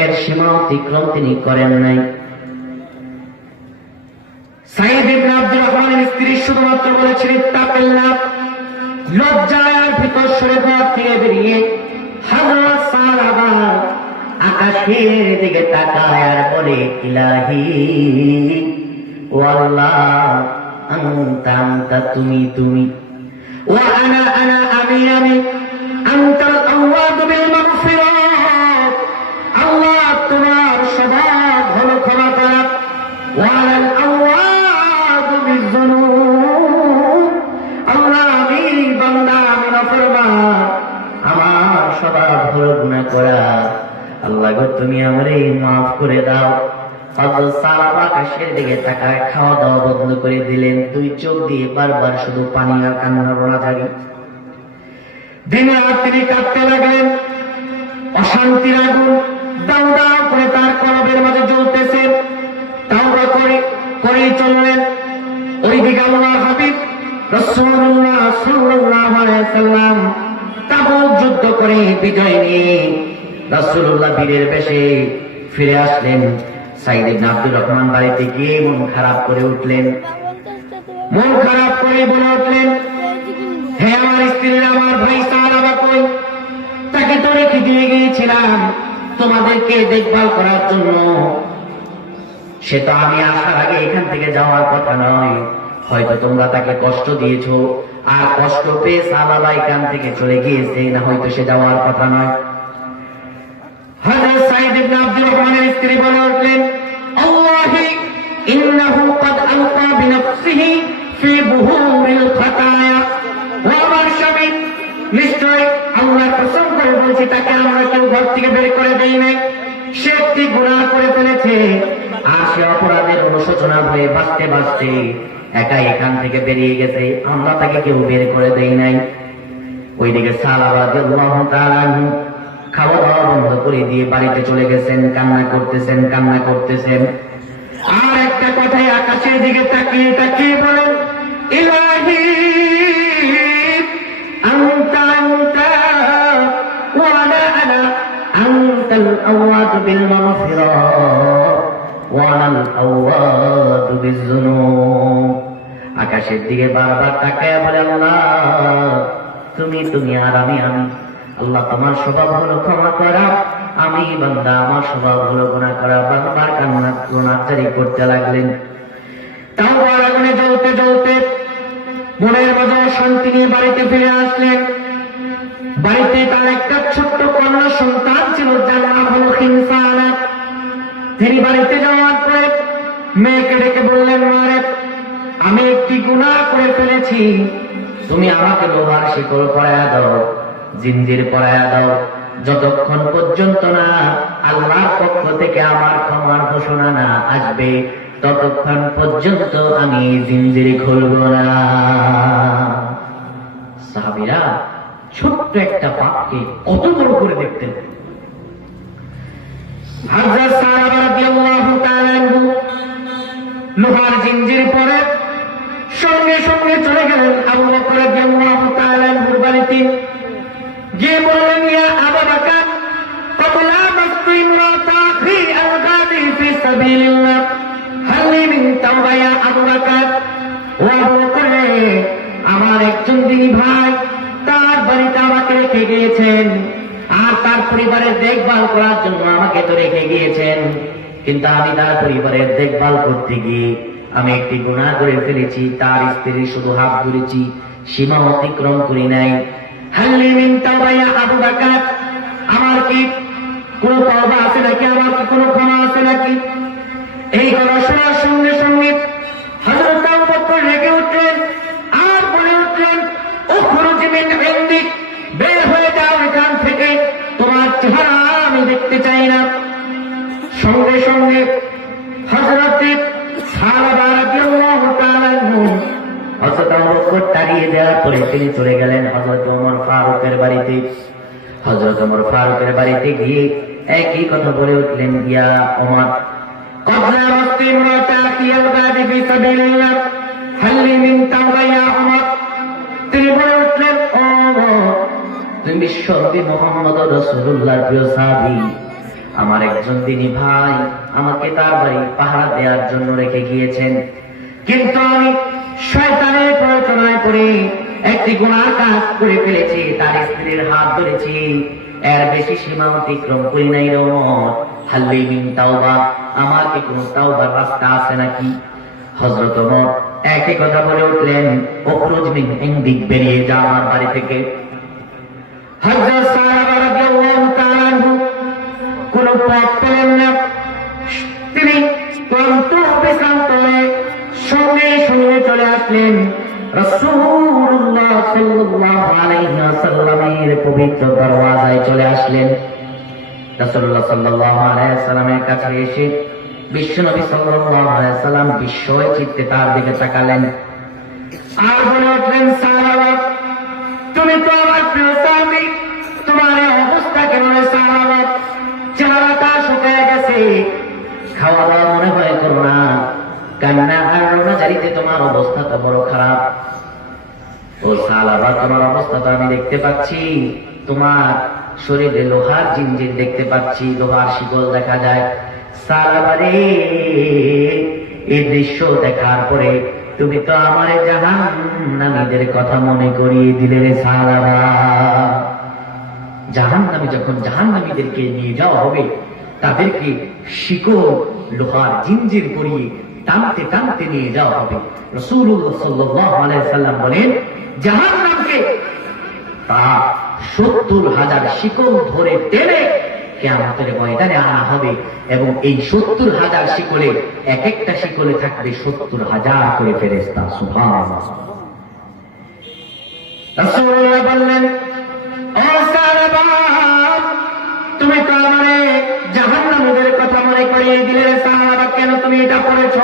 এর সীমা অতিক্রম তিনি করেন নাই। সাঈদ ইবনে আব্দুর রহমানের স্ত্রী শুধুমাত্র বলেছেন ইত্তাকিল্লাহ। লজ্জায় আর ভীতর স্বরে ঘর থেকে বেরিয়ে হযরত সালাবা আকাশের দিকে তাকায় আর বলে, ইলাহি, ও আল্লাহ, আনতা আনতা, তুমি, ওয়া আনা আনা, আমি, আনতাল আওয়াদু বিল মাগফিরাহ, আল্লাহ তোমার স্বভাব হলো ক্ষমা করা, ওয়া আনাল আওয়াদু বিযুনুব, আল্লাহ আমি বান্দা, আমি নাফরমান, আমার স্বভাব হলো গুনাহ করা, আল্লাহ গো তুমি আমারে মাফ করে দাও। হযরত সালাবা আকাশের দিকে তাকায় খাওয়া দাওয়া বন্ধ করে দিলেন। দুই চোখ দিয়ে বারবার শুধু পানি আর কান্নার রোনাজারি। দিনে রাত তিনি কাঁদতে লাগলেন। অশান্তির আগুন দাউ দাউ করে তার কলবের মাঝে জ্বলতেছে। তাওবা করেই চললেন। ওইদিকে আল্লাহর হাবিব রাসূলুল্লাহ সাল্লাল্লাহু আলাইহি ওয়াসাল্লাম তাবুক যুদ্ধ করে বিজয় নিয়ে রাসূলুল্লাহ বীরের বেশে ফিরে আসলেন। সাঈদ ইবনে আব্দুর রহমান বাড়িতে গিয়ে মন খারাপ করে উঠলেন। মন খারাপ করে বলে উঠলেন, হে আমার স্ত্রীরা, আমার ভাই সালাবা কই? তাকে তো রেখে দিয়ে গিয়েছিলাম তোমাদেরকে দেখভাল করার জন্য। সে তো আমি আসার আগে এখান থেকে যাওয়ার কথা নয়। হয়তো তোমরা তাকে কষ্ট দিয়েছো, আর কষ্ট পেয়ে সালাবা এখান থেকে চলে গিয়েছে, না হয়তো সে যাওয়ার কথা নয়। হযরত সাঈদ ইবনে আব্দুর রহমানের স্ত্রী বলে উঠলেন, আল্লাহি ইন্নাহু ক্বাদ আলকা বিনাফসিহি ফি বুহুরিল খাতায়া। ও আমার স্বামী, নিশ্চয় আল্লাহর কসম করে বলছি, তাকে আমরা কেউ ঘর থেকে বের করে দেই নাই। সে একটি গুনাহ করে ফেলেছে, আর সে অপরাধের অনুশোচনা হয়ে বাঁচতে বাঁচতে একাই এখান থেকে বেরিয়ে গেছে, আমরা তাকে কেউ বের করে দেই নাই। ওইদিকে সালাবা রাদিয়াল্লাহু তাআলা আনহু খাওয়া দাওয়া বন্ধ করে দিয়ে বাড়িতে চলে গেছেন। কান্না করতেছেন। আর একটা কথাই আকাশের দিকে তাকিয়ে বলেন, ইলাহি আনতা আনতা ওয়া আনা আনা আনতাল আওয়াদু বিল মাগফিরাহ ওয়া আনাল আওয়াদু বিযুনুব। আকাশের দিকে বারবার তাকায় বলে, আল্লাহ তুমি আর আমি। আল্লাহ তোমার স্বভাব হলো ক্ষমা করা, আমি বান্দা, আমার স্বভাব হলো গুনাহ করা। বারবার কান্নাকাটি করতে লাগলেন। তাও আগুনে জ্বলতে মনের মাঝে শান্তি নিয়ে বাড়িতে ফিরে আসলেন। বাড়িতে তার একটা ছোট্ট কন্যা সন্তান ছিল, যার নাম হলো খিনসানা। তিনি বাড়িতে যাওয়ার পরে মেয়েকে ডেকে বললেন, মারে, আমি একটি গুনাহ করে ফেলেছি, তুমি আমাকে লোহার শিকল পরায়া দাও, জিঞ্জির পরায়া দাও, যতক্ষণ পর্যন্ত না আল্লাহর পক্ষ থেকে আমার ক্ষমার ঘোষণা না আসবে, ততক্ষণ পর্যন্ত আমি জিঞ্জির খুলব না। সাহাবীরা ছোট্ট একটা পাপকে কত বড় করে দেখতেন। হযরত সালাবা রাদিয়াল্লাহু তাআলা আনহু লোহার জিঞ্জির পরে সঙ্গে চলে গেলেন আবু বকর রাদিয়াল্লাহু তাআলা আনহুর বাড়িতে গিয়ে বললেন, ইয়া আবু বকর ক্বাবলা মাসতু ইমরাতা ফি আল-গাদি ফি সাবিলিল্লাহ হাল লি মিন তাওবা ইয়া আবু বকর। ও আবু বকর, আমার একজন দিনী ভাই তার বাড়িতে আমাকে রেখে গিয়েছেন, আর তার পরিবারের দেখভাল করার জন্য আমাকে তো রেখে গিয়েছেন, কিন্তু আমি তার পরিবারের দেখভাল করতে গিয়ে আমি একটি গুনাহ করে ফেলেছি। তার স্ত্রী শুধু হাত ধরেছি, সীমা অতিক্রম করি নাই। হাল লি মিন তাওবা ইয়া আবু বকর, আমার কি কোনো তওবা আছে নাকি, আমার কি কোনো ক্ষমা আছে নাকি? এই কথা শোনার সঙ্গে সঙ্গে হযরত আবু বকর রেগে উঠলেন আর বলে উঠলেন, উখরুজ মিন ইনদিক, বের হয়ে যাও এখান থেকে, তোমার চেহারা আমি দেখতে চাই না। সঙ্গে সঙ্গে হযরত সাহাবা রাদিয়াল্লাহু তাআলা আনহু হযরত আবু বকর তাড়িয়ে দেওয়ার পরে তিনি চলে গেলেন হযরত ওমর ফারুকের বাড়িতে। হযরত ওমর ফারুকের বাড়িতে গিয়ে একই কথা বলে উঠলেন, ইয়া ওমর ক্বাবলা মাসতু ইমরাতা ফি আল-গাদি ফি সাবিলিল্লাহ হাল লি মিন তাওবা ইয়া ওমর। তিনি বলে উঠলেন, ও তুমি বিশ্বনবী মুহাম্মদ রাসূলুল্লাহর প্রিয় সাহাবী, আমার একজন দিনী ভাই আমাকে তার বাড়ি পাহারা দেওয়ার জন্য রেখে গিয়েছেন, কিন্তু আমি শয়তানের প্ররোচনায় পড়ে একটি গুনাহ কাজ করে ফেলেছি, তার স্ত্রীর হাত ধরেছি, এর বেশি সীমা অতিক্রম করি নাই। ওমর, হাল লি মিন তাওবা, আমার কি কোনো তাওবার রাস্তা আছে নাকি? হযরত ওমর একই কথা বলে উঠলেন, উখরুজ মিন ইনদিক, বেরিয়ে যা আমার বাড়ি থেকে। হযরত সাহাবা রাদিয়াল্লাহু তাআলা আনহু কোন পথ পেলেন না, তিনি ক্লান্ত বিশ্রান্ত হয়ে সঙ্গে সঙ্গে চলে আসলেন রাসূলুল্লাহ সাল্লাল্লাহু আলাইহি ওয়াসাল্লামের পবিত্র দরওয়াজায় চলে আসলেন। রাসূলুল্লাহ সাল্লাল্লাহু আলাইহি ওয়াসাল্লামের কাছে এসে বিশ্বনবী সাল্লাল্লাহু আলাইহি ওয়াসাল্লাম বিস্ময় চিত্তে তার দিকে তাকালেন আর বলে উঠলেন, সাহাবা, তুমি তো আমার প্রিয় সাহাবী, তোমার এই অবস্থা কেমন? সাহাবা, চেহারাটা শুকিয়ে গেছে, খাওয়া দাওয়া মনে হয় করো না, কান্না আর রোনাজারিতে তোমার অবস্থা তো বড় খারাপ। ও সাহাবা, তোমার অবস্থা তো আমি দেখতে পাচ্ছি, তোমার শরীরে লোহার জিঞ্জির দেখতে পাচ্ছি, লোহার শিকল দেখা যায়। সাহাবা রে, এই দৃশ্য দেখার পরে তুমি তো আমার জাহান্নামীদের কথা মনে করিয়ে দিলে রে সাহাবা। জাহান্নামে যখন জাহান্নামীদেরকে নিয়ে যাওয়া হবে, তাদেরকে শিকল লোহার জিঞ্জির করিয়ে টানতে টানতে নিয়ে যাওয়া হবে। রাসূলুল্লাহ সাল্লাল্লাহু আলাইহি সাল্লাম বলেন, জাহান্নামকে তা ৭০,০০০ শিকল ধরে টেনে কিয়ামতের ময়দানে আনা হবে, এবং এই ৭০,০০০ শিকলে এক একটা শিকলে থাকবে ৭০,০০০ করে ফেরেশতা। সুবহানাল্লাহ। রাসূলুল্লাহ বললেন, ও সাহাবা, তুমি তো আমারে জাহান্নামীদের কথা মনে করিয়ে দিলে। সাহাবা, কেন তুমি এটা পড়েছ?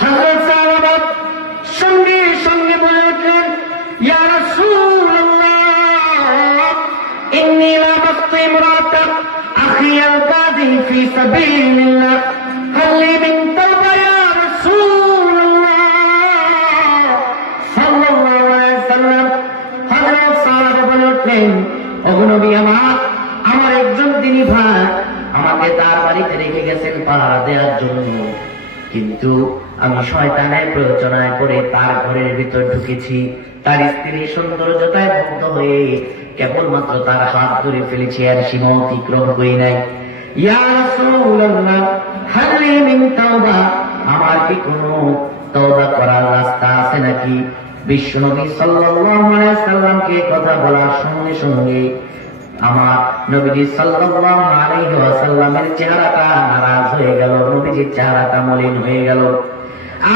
হযরত সাহাবা সঙ্গে সঙ্গে বলে উঠলেন, ইয়া রাসূলুল্লাহ, ইন্নী লামাসতু ইমরাতা আখি আল-গাদি ফি সাবিলিল্লাহ হাল লি মিন তাওবা ইয়া রাসূলুল্লাহ সাল্লাল্লাহু আলাইহি ওয়াসাল্লাম। হযরত সাহাবা বলে উঠলেন, ওগো নবী আমার একজন দিনী ভাই আমাকে তার বাড়িতে রেখে গেছেন পাহারা দেওয়ার জন্য, কিন্তু আমি শয়তানের প্ররোচনায় পড়ে তার ঘরের ভিতর ঢুকেছি, তার স্ত্রী সৌন্দর্যতায় মুগ্ধ হয়ে কেবলমাত্র তার হাত ধরে ফেলেছি, আর সীমা অতিক্রম করি নাই। ইয়া রাসূলুল্লাহ, হাল লি মিন তাওবা, আমার কি কোনো তওবা করার রাস্তা আছে নাকি? বিশ্বনবী সাল্লাল্লাহু আলাইহি ওয়াসাল্লামকে কথা বলার সঙ্গে সঙ্গে আমার নবীজি সাল্লাল্লাহু আলাইহি ওয়াসাল্লামের চেহারাটা নারাজ হয়ে গেল, নবীজির চেহারাটা মলিন হয়ে গেল।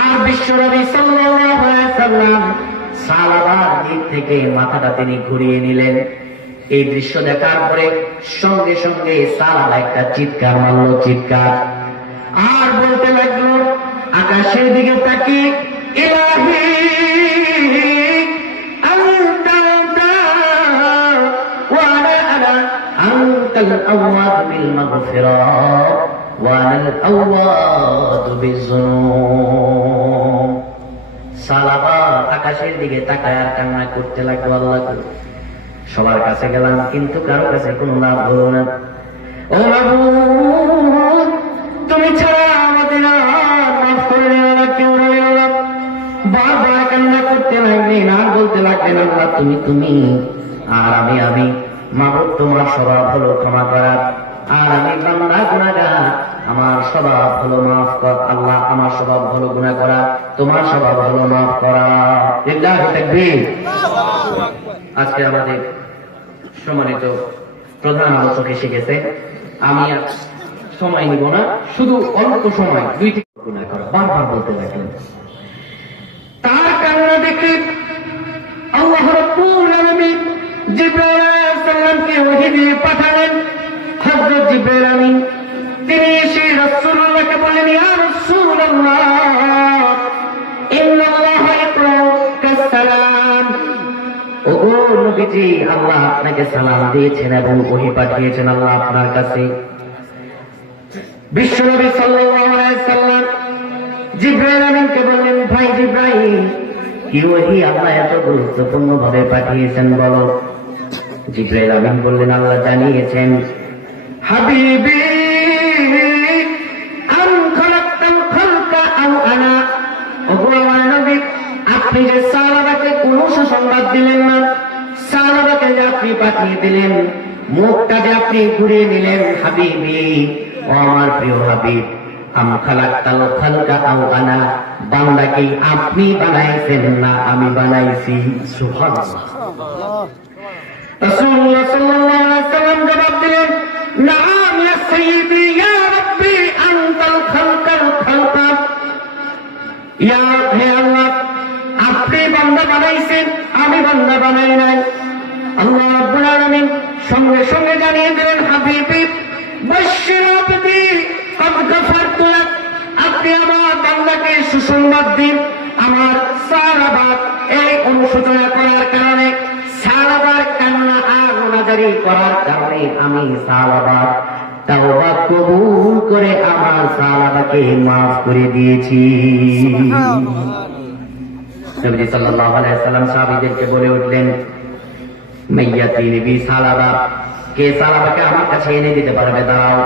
আর বিশ্বনবী সাল্লাল্লাহু আলাইহি ওয়াসাল্লাম সাহাবার দিক থেকে মাথাটা তিনি ঘুরিয়ে নিলেন। এই দৃশ্য দেখার পরে সঙ্গে সঙ্গে সাহাবা একটা চিৎকার মারল, চিৎকার, আর বলতে লাগলো আকাশের দিকে তাকিয়ে, ইলাহি الأواد بالمغفرة وأنا الأواد بالذنوب। সাহাবা আকাশের দিকে তাকায় আর কান্না করতে লাগলো, আল্লাহ সবার কাছে গেলাম কিন্তু কারো কাছে কোনো লাভ হলো না। ও মাবুদ, তুমি ছাড়া আমাদের আর মাফ করে দিও না, কেউ রইল না। বারবার কান্না করতে লাগলেন আর বলতে লাগলেন, আল্লাহ তুমি তুমি আর আমি মাবুদ তোমার স্বভাব হলো ক্ষমা করা, আর আমি বান্দা গুনাহগার, আমার স্বভাব হলো মাফ করা। আল্লাহ আমার স্বভাব হলো গুনাহ করা, তোমার স্বভাব হলো মাফ করা। লিল্লাহি তাকবীর। আজকে আমাদের সম্মানিত প্রধান আলোচক এসে গেছে, আমি আর সময় নিব না, শুধু অল্প সময় 2 থেকে গুনাহ করা বারবার বলতে লাগলেন। তার কারণে দেখে আল্লাহ রাব্বুল আলামিন জিবরাইল আলাইহিস সালামকে ওহী দিয়ে পাঠালেন। হযরত জিবরাইল আমিন তিনি এসে রাসূলুল্লাহকে বললেন, ইয়া রাসূলুল্লাহ ইন্নাল্লাহা ইয়াকরাউ কাসসালাম। ওগো নবীজি, আল্লাহ আপনাকে সালাম দিয়েছেন এবং ওহী পাঠিয়েছেন আল্লাহ আপনার কাছে। বিশ্বনবী সাল্লাল্লাহু আলাইহি সাল্লাম জিবরাইল আমিনকে বললেন, ভাই জিবরাইল, কি ওহী আল্লাহ এত গুরুত্বপূর্ণ ভাবে পাঠিয়েছেন বলো। জিবরাইল আমিন বললেন, আল্লাহ জানিয়েছেন, হাবিবি আম খালাকতাল খালকা আও আনা। ওগো আমার নবী, আপনি যে সাহাবাকে কোনো সুসংবাদ দিলেন না, সাহাবাকে যে আপনি পাঠিয়ে দিলেন, মুখটা যে আপনি ঘুরিয়ে নিলেন, হাবিবি ও আমার প্রিয় হাবিব, আম খালাকতাল খালকা আও আনা, বান্দাকে আপনি বানাইছেন না আমি বানাইছি। সুবহানাল্লাহ। রাসূলুল্লাহ সাল্লাল্লাহু আলাইহি ওয়াসাল্লাম জবাব দিলেন, নাআম ইয়া সাইয়্যিদি ইয়া রাব্বি আনতাল খালকাল খালকা। ইয়া হে আল্লাহ, আপনি বান্দা বানাইছেন, আমি বান্দা বানাই নাই। আল্লাহ রাব্বুল আলামিন সঙ্গে সঙ্গে জানিয়ে দিলেন, হাবিবি বাশশির আবদি কদ গাফারতু লাক, আপনি আমার বান্দাকে সুসংবাদ দিন। আমার সাহাবা এই অনুশোচনা করার কারণে, সাহাবার কান্না আর গুনাহগারি করার কারণে আমি সাহাবার তাওবা কবুল করে আমার সাহাবাকে মাফ করে দিয়েছি। নবী সাল্লাল্লাহু আলাইহি ওয়াসাল্লাম সাহাবীদেরকে বলে উঠলেন, মাইয়াতি নবী সাহাবা, কে সাহাবাকে আমার কাছে এনে দিতে পারবে, দাঁড়াও।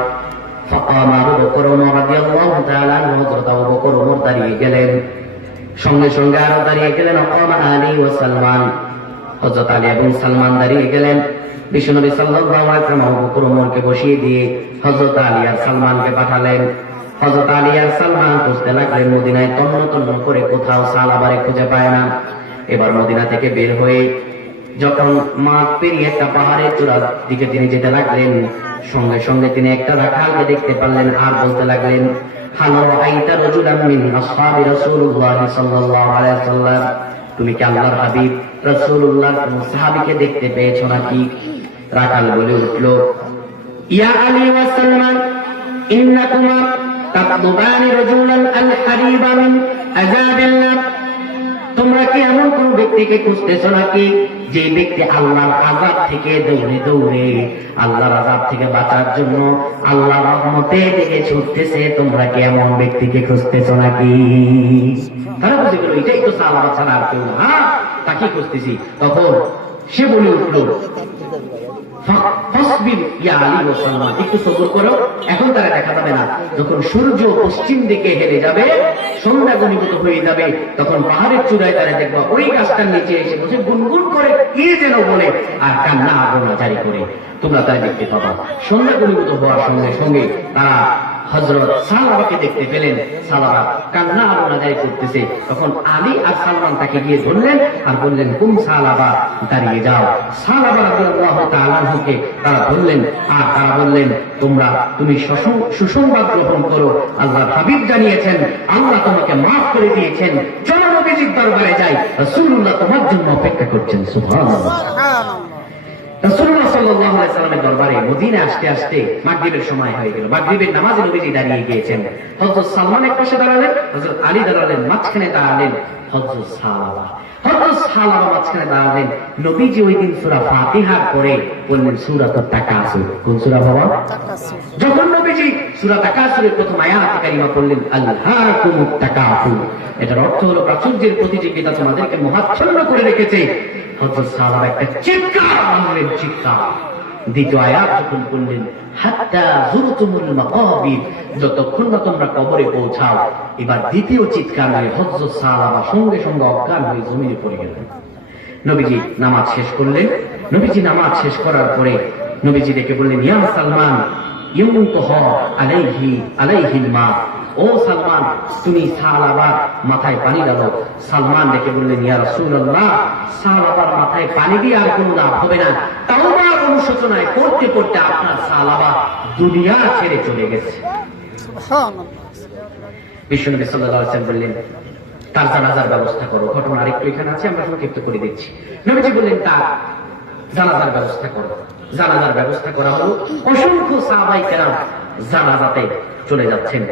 ফাকাম আবু বকর রাদিয়াল্লাহু তাআলা আনহু, হযরত আবু বকর ওমর দাঁড়িয়ে গেলেন, সঙ্গে সঙ্গে আরো দাঁড়িয়ে গেলেন ওমর, আলী ও সালমান, হযরত আলী এবং সালমান দাঁড়িয়ে গেলেন। বিশ্বনবী সাল্লাল্লাহু আলাইহি ওয়াসাল্লাম আবু বকর ওমরকে বসিয়ে দিয়ে হযরত আলী আর সালমানকে পাঠালেন। হযরত আলী আর সালমান খুঁজতে লাগলেন মদিনায়, তন্ন তন্ন করে কোথাও সাহাবারে খুঁজে পায় না। এবার মদিনা থেকে বের হয়ে যখন মাঠ পেরিয়ে একটা পাহাড়ের চূড়ার দিকে তিনি যেতে লাগলেন, সঙ্গে সঙ্গে তিনি একটা রাখালকে দেখতে পারলেন আর বলতে লাগলেন, হাল রাআইতা রাজুলান মিন আসহাবি রাসূলুল্লাহ সাল্লাল্লাহু আলাইহি ওয়াসাল্লাম, তুমি কি আল্লাহর হাবিব রাসূলুল্লাহর কোন সাহাবীকে দেখতে পেয়েছো নাকি? রাখাল বলে উঠল, ইয়া আলী ওয়া সালমান ইন্নাকুমা তাকদুবানি রাজুলান আল হারিবা মিন আযাবিল্লাহ, তোমরা কি এমন কোন ব্যক্তিকে খুঁজতেছো নাকি যে ব্যক্তি আল্লাহর আযাব থেকে দৌড়ে দৌড়ে আল্লাহর আযাব থেকে বাঁচার জন্য আল্লাহর রহমতের দিকে ছুটতেছে? তোমরা কি এমন ব্যক্তিকে খুঁজতেছো নাকি? তারা বুঝে গেল এটাই তো সাহাবা ছাড়া আর কেউ না, তাকে খুঁজতেছি। তখন সে বলে উঠল, ফাসবির ইয়া আলী ওয়া সালমান, একটু সবর করো, এখন তারা দেখা যাবে না। যখন সূর্য পশ্চিম দিকে হেলে যাবে, সন্ধ্যা ঘনীভূত হয়ে যাবে, তখন পাহাড়ের চূড়ায় তারা দেখবা ওই গাছটার নিচে এসে বসে গুনগুন করে কি যেন বলে আর কান্না আগুন জারি করে, তোমরা তাই দেখতে পাবা। সন্ধ্যা ঘনীভূত হওয়ার সঙ্গে সঙ্গে তারা হযরত সাহাবাকে দেখতে পেলেন, সাহাবা কান্না আগুনাজারি করতেছে। তখন আলী আর সালমান তাকে গিয়ে ধরলেন আর বললেন, কুম সাহাবা, দাঁড়িয়ে যাও। সাহাবা রাদিয়াল্লাহু তাআলা আনহুকে তারা ধরলেন আর তারা বললেন, তুমি সুসংবাদ গ্রহণ করো, আল্লাহর হাবিব জানিয়েছেন আল্লাহ তোমাকে মাফ করে দিয়েছেন, চলো নবীজির দরবারে যাই, রাসূলুল্লাহ তোমার জন্য অপেক্ষা করছেন। সুবহানাল্লাহ। রাসূলুল্লাহ সাল্লাল্লাহু আলাইহি ওয়াসাল্লামের দরবারে মদিনা আসতে আসতে মাগরিবের সময় হয়ে গেল। মাগরিবের নামাজে নবীজি দাঁড়িয়ে গিয়েছেন। হযরত সালমান এক পাশে দাঁড়ালেন, হযরত আলী দাঁড়ালেন, মাঝখানে দাঁড়ালেন হযরত সাহাবা। হযরত সাহাবা মাঝখানে দাঁড়ালেন। নবীজি ওই দিন সূরা ফাতিহার পরে বললেন সূরাতুত তাকাসুর। কোন সূরা বাবা? যখন নবীজি সূরা তাকাসুরের প্রথম আয়াত কারিমা পড়লেন আল্লাহকুমুত তাকাসুর। এটার অর্থ হলো প্রাচুর্যের প্রতিযোগিতা তোমাদেরকে মোহাচ্ছন্ন করে রেখেছে। হযরত সাহাবা একটা চিৎকার মারলেন, চিৎকার। দ্বিতীয় আয়াত যখন পড়লেন হাত্তা যুরতুমুল মাকাবির, যতক্ষণ না তোমরা কবরে পৌঁছাও। এবার দ্বিতীয় চিৎকার হয়ে হযরত সাহাবা সঙ্গে সঙ্গে অজ্ঞান হয়ে জমিনে পড়ে গেলেন। নবীজি নামাজ শেষ করলেন। নবীজি নামাজ শেষ করার পরে নবীজি ডেকে বললেন, ইয়া সালমান ইউমুতহ আলাইহি আলাইহিল মা, ও সালমান তুমি সাহাবার মাথায় পানি দাও। সালমান ডেকে বললেন, ইয়া রাসূলুল্লাহ সাহাবার মাথায় পানি দিয়ে আর কোনো লাভ হবে না। তাওবার অনুশোচনায় পড়তে পড়তে আপনার সাহাবা দুনিয়া ছেড়ে চলে গেছে। সুবহানাল্লাহ। বিশ্বনবী সাল্লাল্লাহু আলাইহি ওয়াসাল্লাম বললেন, তার জানাজার ব্যবস্থা করো। ঘটনা আরেকটু এখানে আছে, আমরা সংক্ষিপ্ত করে দিচ্ছি। নবীজি বললেন, তার জানাজার ব্যবস্থা করো। জানাজার ব্যবস্থা করা হলো। অসংখ্য সাহাবায়ে কেরাম জানাজাতে চলে যাচ্ছেন।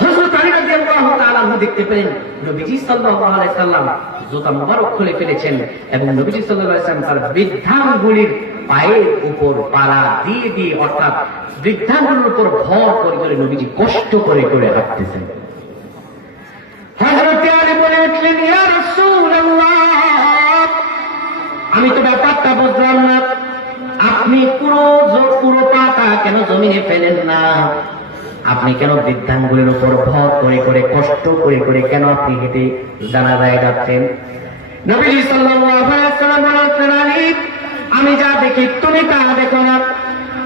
হযরত আলী রাদিয়াল্লাহু তাআলা দেখতে পেলেন নবীজি সাল্লাল্লাহু আলাইহি সাল্লাম জুতা মোবারক খুলে ফেলেছেন এবং নবীজি সাল্লাল্লাহু আলাইহি সাল্লাম তার বৃদ্ধাঙ্গুলির পায়ের উপর পাড়া দিয়ে দিয়ে, অর্থাৎ বৃদ্ধাঙ্গুলির উপর ভর করে করে নবীজি কষ্ট করে করে হাঁটতেছেন। হযরত আলী বলে উঠলেন, ইয়া রাসূলুল্লাহ আমি তো ব্যাপারটা বুঝলাম না, আপনি পুরো পাটা কেন জমিনে ফেলেন না? আপনি কেন বৃদ্ধাঙ্গুলের উপর ভর করে করে কষ্ট করে করে কেন আপনি হেঁটে জানাজায় যাচ্ছেন? নবীজি সাল্লাল্লাহু আলাইহি ওয়াসাল্লাম বলেন, আলী আমি যা দেখি তুমি তা দেখো না।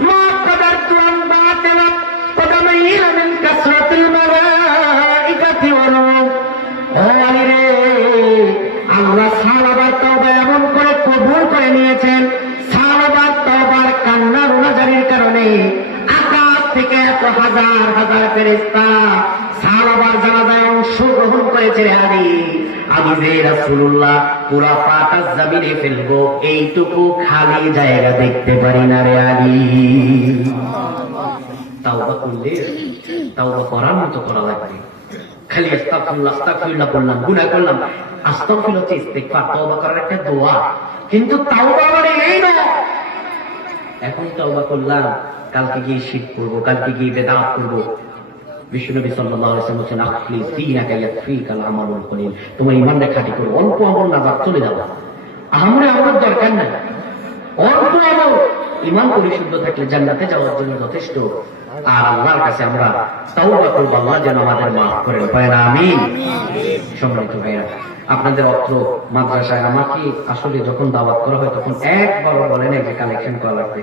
মা কাদারতু আন বাতিলা কদামাইলা মিন কাসরাতিল মালাইকাতি ওয়া নূর। ও আলী রে, আল্লাহ সাহাবার তওবা এমন করে কবুল করে নিয়েছেন, সাহাবার তওবার কান্নার রোনাজারির কারণে আকাশ থেকে এত হাজার হাজার ফেরেশতা সাহাবার জানাজায় অংশগ্রহণ করেছে। আলী আমি যে রাসূলুল্লাহ পুরা পাটা জমিনে ফেলবো এইটুকু খালি জায়গা দেখতে পারি না রে আলী। তাওবা করলে তাওবা করার মতো করা লাগবে। খালি আস্তাগফিরুল্লাহ আস্তাগফিরুল্লাহ বললাম, গুনাহ করলাম, আস্তাগফিরুল্লাহ হচ্ছে ইস্তিগফার, তওবা করার একটা দোয়া। কিন্তু তাওবা মানে এই না এখন তওবা করলাম কালকে গিয়ে শিরক করব, কালকে গিয়ে বিদআত করব। বিশ্বনবী সাল্লাল্লাহু আলাইহি ওয়াসাল্লাম বলেছেন, আখলিস দীনাকা ইয়াকফিকাল আমালুল কলিল, তোমার ঈমানটা খাঁটি করো, অল্প আমল নাজাত চলে যাবে। আহামরি আমল দরকার নাই, অল্প আমল ঈমান পরিশুদ্ধ থাকলে জান্নাতে যাওয়ার জন্য যথেষ্ট। আর আল্লাহর কাছে আমরা তাওবা করব, আল্লাহ যেন আমাদের মাফ করেন। বলেন আমিন। সম্মানিত ভাইরা, আপনাদের অত্র মাদ্রাসায় আমাকে আসলে যখন দাওয়াত করা হয় তখন একবারও বলে না যে কালেকশন করা লাগবে।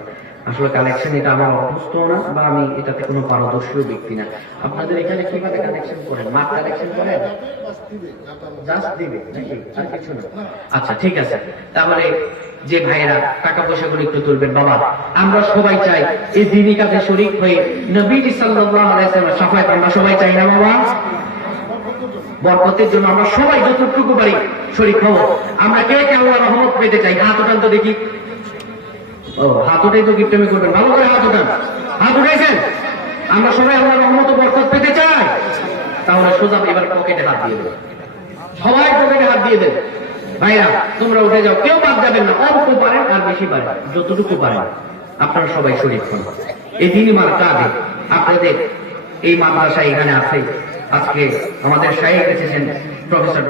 আসলে কালেকশন এটা আমার অভ্যস্ত না, বা আমি এটাতে কোনো পারদর্শী ব্যক্তি না। আপনাদের এখানে কিভাবে কালেকশন করেন? মাঠ কালেকশন করেন? জাস্ট দিবে নাকি আর কিছু না? আচ্ছা ঠিক আছে, তাহলে যে ভাইরা টাকা পয়সা গুলো একটু তুলবেন। বাবা আমরা সবাই চাই এই দ্বীনি কাজে শরীক হয়ে নবীজি সাল্লাল্লাহু আলাইহি ওয়াসাল্লাম শাফায়াত আমরা সবাই চাই না বাবা? বরকতের জন্য আমরা সবাই যতটুকু পারি শরীক হব। আমরা কে কে আল্লাহর রহমত পেতে চাই? হাত উঠান তো দেখি। ও হাত উঠাই তো গিফট করবেন, ভালো করে হাত উঠান। হাত উঠাইছেন? আমরা সবাই আল্লাহর রহমত ও বরকত পেতে চাই। তাহলে সোজা এবার পকেটে হাত দিয়ে দেবেন, সবাই পকেটে হাত দিয়ে দেন। ভাইরা তোমরা উঠে যাও, কেউ বাদ যাবেন না। অল্প পারেন আর বেশি পারেন, যতটুকু পারেন আপনারা সবাই শরীক হন এই দ্বীনি কাজে। আপনাদের এই মাদ্রাসা এখানে আছে। আজকে আমাদের শাইখ এসেছেন প্রফেসর